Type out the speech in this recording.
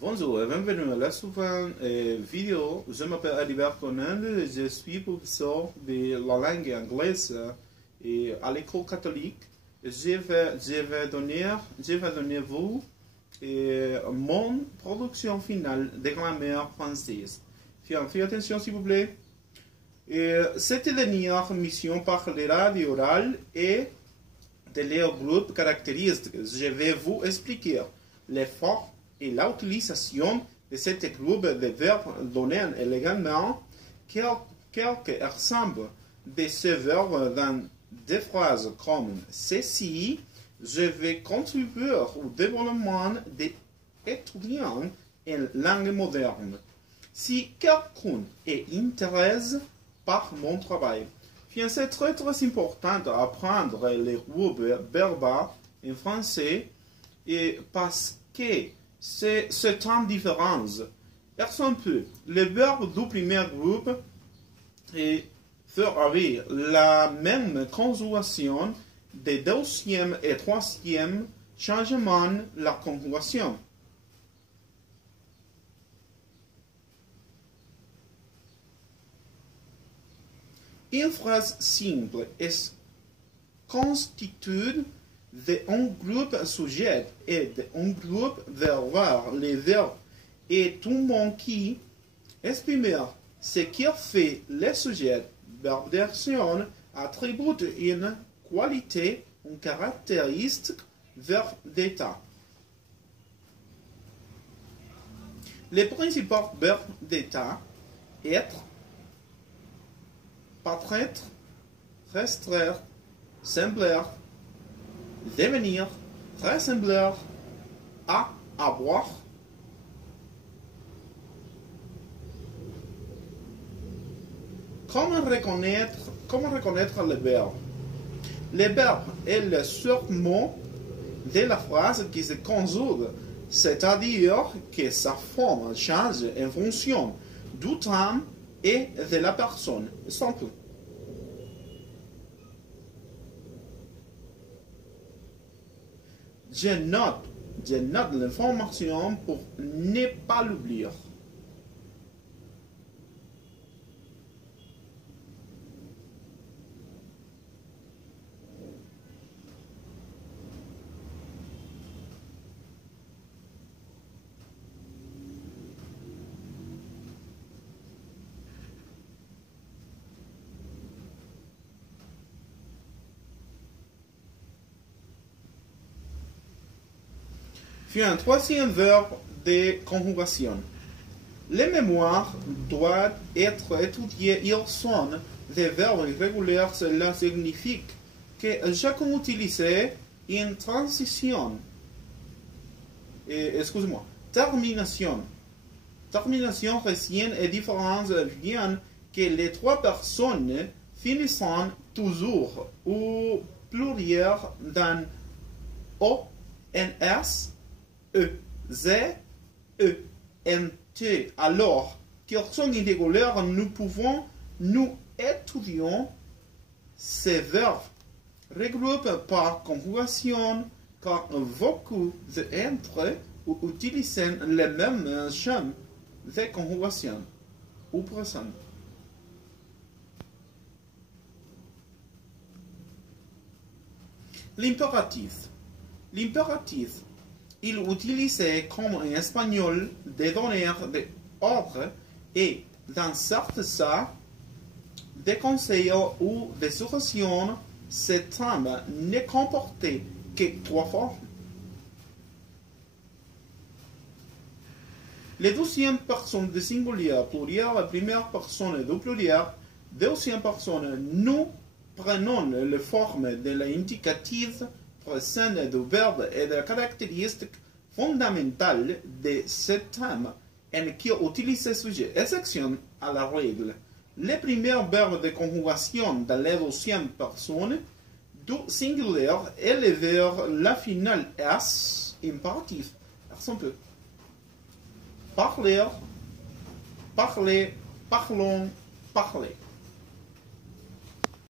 Bonjour et bienvenue à la suivante vidéo. Je m'appelle Adibert Conan, je suis professeur de la langue anglaise à l'école catholique. Je vais donner vous mon production finale de grammaire française. Faites attention s'il vous plaît. Cette dernière mission parlera de l'oral et de leurs groupes caractéristiques. Je vais vous expliquer les formes et l'utilisation de ce groupe de verbes donnés élégamment quelques exemples de ces verbes dans des phrases comme ceci. Je vais contribuer au développement des étudiants en langue moderne. Si quelqu'un est intéressé par mon travail, c'est très important d'apprendre les groupes verbaux en français et parce que c'est en différence. Exemple, le verbe du premier groupe ferait la même conjugation des deuxième et troisième changement la conjugation. Une phrase simple est constituée d'un groupe sujet et d'un groupe verbal. Les verbes est un mot qui exprime ce qui fait le sujet. Verbe d'action attribue une qualité, une caractéristique, verbe d'état. Les principaux verbes d'état être, paraître, rester, sembler, devenir, ressembler, à, avoir. Comment reconnaître le verbe? Le verbe est le seul mot de la phrase qui se conjugue, c'est-à-dire que sa forme change en fonction du temps et de la personne. Simple. Je note l'information pour ne pas l'oublier. Puis un troisième verbe de conjugation. Les mémoires doivent être étudiées. Ils sont des verbes irréguliers. Cela signifie que chacun utilise une transition. Termination. Termination récente et différente bien que les trois personnes finissent toujours au pluriel dans O, N, S, E, Z, E, N, T. Alors qu'ils sont irréguliers, nous étudions ces verbes regroupés par conjugation car beaucoup d'entre eux utilisent les mêmes champs de conjugation au présent. L'impératif. L'impératif, il utilise comme en espagnol des données d'ordre et dans certains cas des conseils ou des suggestions. Ce terme ne comporte que trois formes. Les deuxième personne du singulier pluriel, la première personne du pluriel, deuxième personne, nous prenons les formes de l'indicatif présent du verbe et de la caractéristique fondamentale de ce terme en qui utilise ce sujet. Exception à la règle. Le premier verbe de conjugation dans la deuxième personne du singulier est le verbe la finale S impératif. Exemple. Parler, parler, parlons, parler.